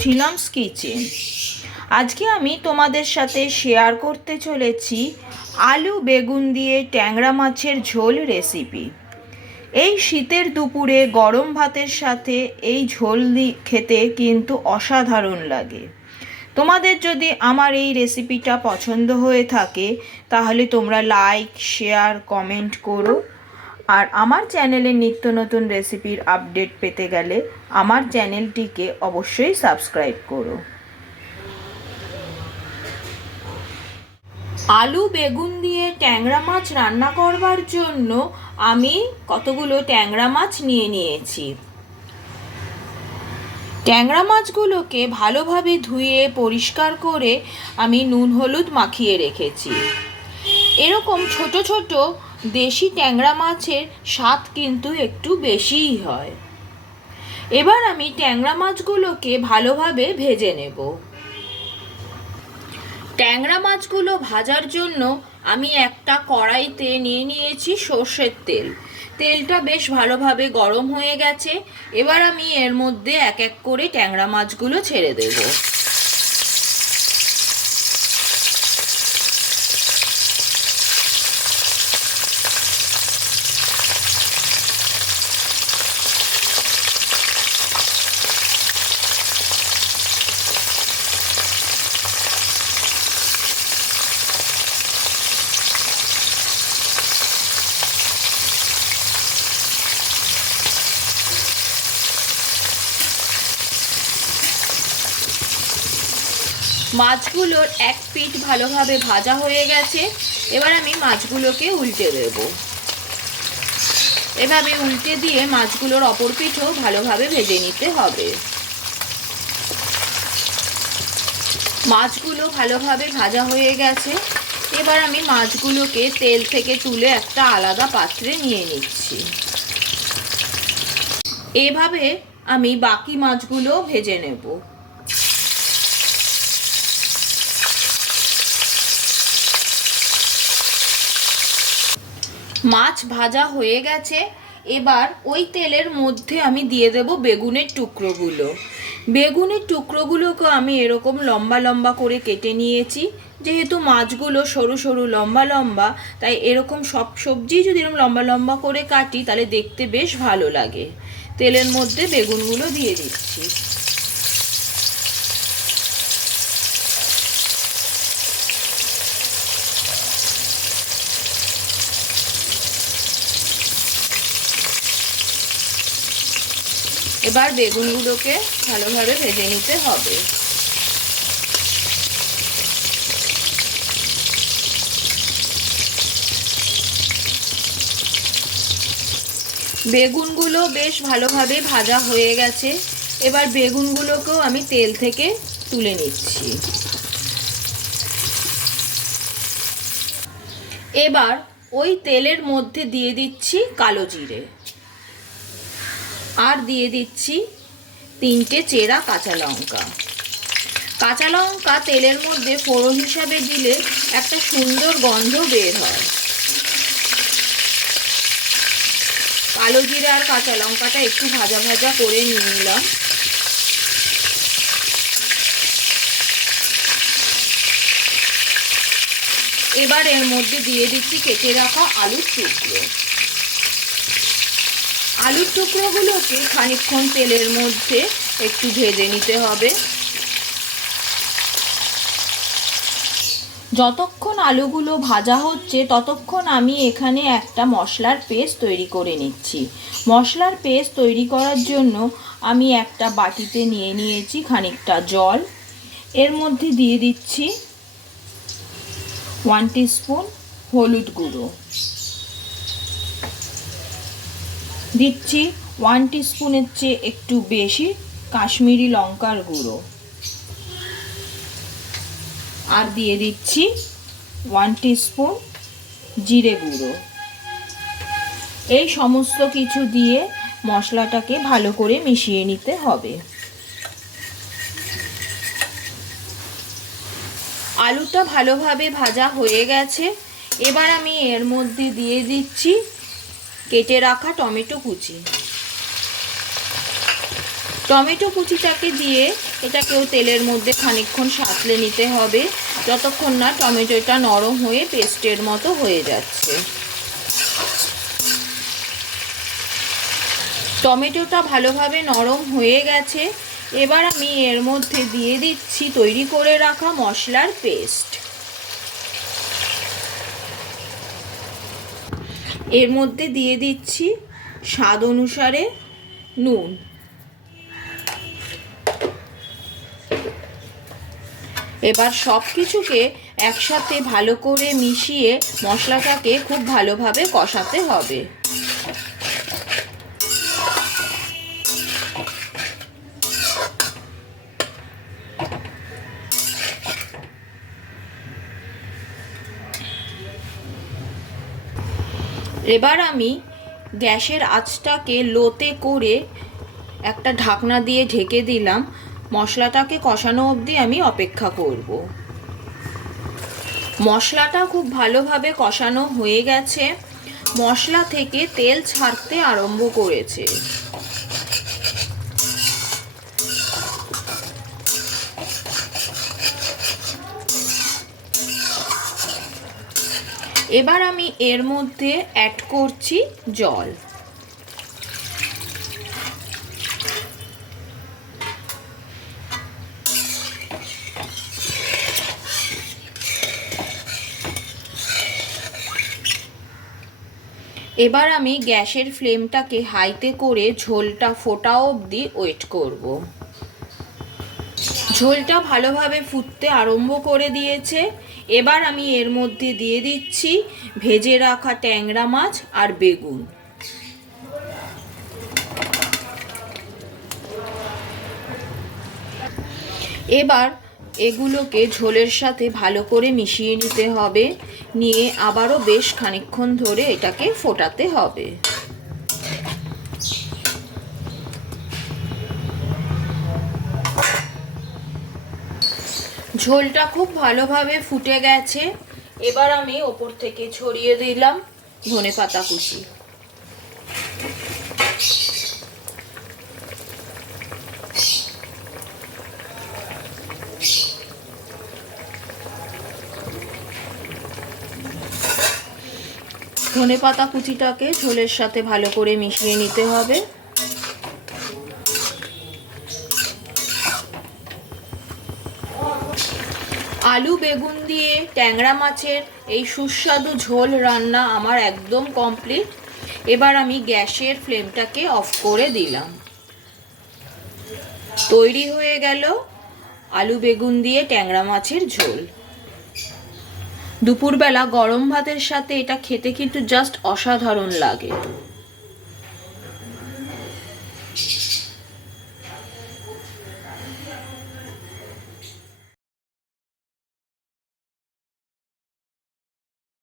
ঝিলামস kitchen আজকে আমি তোমাদের সাথে শেয়ার করতে চলেছি আলু বেগুন দিয়ে ট্যাংরা মাছের ঝোল রেসিপি এই শীতের দুপুরে গরম ভাতের সাথে এই ঝোল খেতে কিন্তু অসাধারণ লাগে। তোমাদের যদি আমার এই রেসিপিটা পছন্দ হয়ে থাকে, তাহলে তোমরা লাইক শেয়ার কমেন্ট করো। আর আমার চ্যানেলে নিত্য নতুন রেসিপির আপডেট পেতে গেলে আমার চ্যানেলটিকে অবশ্যই সাবস্ক্রাইব করো। আলু বেগুন দিয়ে ট্যাংরা মাছ রান্না করবার জন্য আমি কতগুলো ট্যাংরা মাছ নিয়ে নিয়েছি। ট্যাংরা মাছগুলোকে ভালোভাবে ধুয়ে পরিষ্কার করে আমি নুন হলুদ মাখিয়ে রেখেছি। এরকম ছোট ছোট দেশি ট্যাংরা মাছের স্বাদ কিন্তু একটু বেশিই হয়। এবার আমি ট্যাংরা মাছগুলোকে ভালোভাবে ভেজে নেব। ট্যাংরা মাছগুলো ভাজার জন্য আমি একটা কড়াইতে নিয়ে নিয়েছি সর্ষের তেল। তেলটা বেশ ভালোভাবে গরম হয়ে গেছে। এবার আমি এর মধ্যে এক এক করে ট্যাংরা মাছগুলো ছেড়ে দেবো। মাছগুলোর এক পিঠ ভালোভাবে ভাজা হয়ে গেছে। এবার আমি মাছগুলোকে উল্টে দেব। এভাবে উল্টে দিয়ে মাছগুলোর অপর পিঠও ভালোভাবে ভেজে নিতে হবে। মাছগুলো ভালোভাবে ভাজা হয়ে গেছে। এবার আমি মাছগুলোকে তেল থেকে তুলে একটা আলাদা পাত্রে নিয়ে নিচ্ছি। এভাবে আমি বাকি মাছগুলো ভেজে নেব। মাছ ভাজা হয়ে গেছে। এবার ওই তেলের মধ্যে আমি দিয়ে দেব বেগুনের টুকরোগুলো। বেগুনের টুকরোগুলোকে আমি এরকম লম্বা লম্বা করে কেটে নিয়েছি। যেহেতু মাছগুলো সরু সরু, লম্বা লম্বা, তাই এরকম সব সবজি যদি এরকম লম্বা লম্বা করে কাটি, তাহলে দেখতে বেশ ভালো লাগে। তেলের মধ্যে বেগুনগুলো দিয়ে দিচ্ছি। এবার বেগুনগুলোকে ভালোভাবে ভেজে নিতে হবে। বেগুনগুলো বেশ ভালোভাবে ভাজা হয়ে গেছে। এবার বেগুনগুলোকেও আমি তেল থেকে তুলে নিচ্ছি। এবার ওই তেলের মধ্যে দিয়ে দিচ্ছি কালো জিরে। আর দিয়ে দিচ্ছি তিনটে চেরা কাঁচা লঙ্কা। কাঁচা লঙ্কা তেলের মধ্যে ফোড়ন হিসাবে দিলে একটা সুন্দর গন্ধ বের হয়। কালো জিরে আর কাঁচা লঙ্কাটা একটু ভাজা ভাজা করে নিয়ে নিলাম। এবার এর মধ্যে দিয়ে দিচ্ছি কেটে রাখা আলুর টুকরো। আলুর টুকরোগুলোকে খানিকক্ষণ তেলের মধ্যে একটু ভেজে নিতে হবে। যতক্ষণ আলুগুলো ভাজা হচ্ছে, ততক্ষণ আমি এখানে একটা মশলার পেস্ট তৈরি করে নিচ্ছি। মশলার পেস্ট তৈরি করার জন্য আমি একটা বাটিতে নিয়ে নিয়েছি খানিকটা জল। এর মধ্যে দিয়ে দিচ্ছি ওয়ান স্পুন হলুদ গুঁড়ো। দিচ্ছি ওয়ান স্পুনের চেয়ে একটু বেশি কাশ্মীরি লঙ্কার গুঁড়ো। আর দিয়ে দিচ্ছি ওয়ান স্পুন জিরে গুঁড়ো। এই সমস্ত কিছু দিয়ে মশলাটাকে ভালো করে মিশিয়ে নিতে হবে। আলুটা ভালোভাবে ভাজা হয়ে গেছে। এবার আমি এর মধ্যে দিয়ে দিচ্ছি কেটে রাখা টমেটো কুচি। টমেটো কুচিটাকে দিয়ে এটাকেও তেলের মধ্যে খানিকক্ষণ সাঁতলে নিতে হবে, যতক্ষণ না টমেটোটা নরম হয়ে পেস্টের মতো হয়ে যাচ্ছে। টমেটোটা ভালোভাবে নরম হয়ে গেছে। এবার আমি এর মধ্যে দিয়ে দিচ্ছি তৈরি করে রাখা মশলার পেস্ট। এর মধ্যে দিয়ে দিচ্ছি স্বাদ অনুসারে নুন। এবার সব কিছুকে একসাথে ভালো করে মিশিয়ে মশলাটাকে খুব ভালোভাবে কষাতে হবে। এবার আমি গ্যাসের আঁচটাকে লোতে করে একটা ঢাকনা দিয়ে ঢেকে দিলাম। মশলাটাকে কষানো অবধি আমি অপেক্ষা করব। মশলাটা খুব ভালোভাবে কষানো হয়ে গেছে। মশলা থেকে তেল ছাড়তে আরম্ভ করেছে। এবার আমি এর মধ্যে অ্যাড করছি জল। এবার আমি গ্যাসের ফ্লেমটাকে হাইতে করে ঝোলটা ফোটা অবধি ওয়েট করব। ঝোলটা ভালোভাবে ফুটতে আরম্ভ করে দিয়েছে। এবার আমি এর মধ্যে দিয়ে দিচ্ছি ভেজে রাখা ট্যাংরা মাছ আর বেগুন। এবার এগুলোকে ঝোলের সাথে ভালো করে মিশিয়ে নিতে হবে। নিয়ে আবারও বেশ খানিকক্ষণ ধরে এটাকে ফোটাতে হবে। ঝোলটা খুব ভালোভাবে ফুটে গেছে। এবার আমি ওপর থেকে ছড়িয়ে দিলাম ধনে পাতা কুচি। ধনে পাতা কুচিটাকে ঝোলের সাথে ভালো করে মিশিয়ে নিতে হবে। আলু বেগুন দিয়ে ট্যাংরা মাছের এই সুস্বাদু ঝোল রান্না আমার একদম কমপ্লিট এবার আমি গ্যাসের ফ্লেমটাকে অফ করে দিলাম। তৈরি হয়ে গেল আলু বেগুন দিয়ে ট্যাংরা মাছের ঝোল। দুপুরবেলা গরম ভাতের সাথে এটা খেতে কিন্তু জাস্ট অসাধারণ লাগে।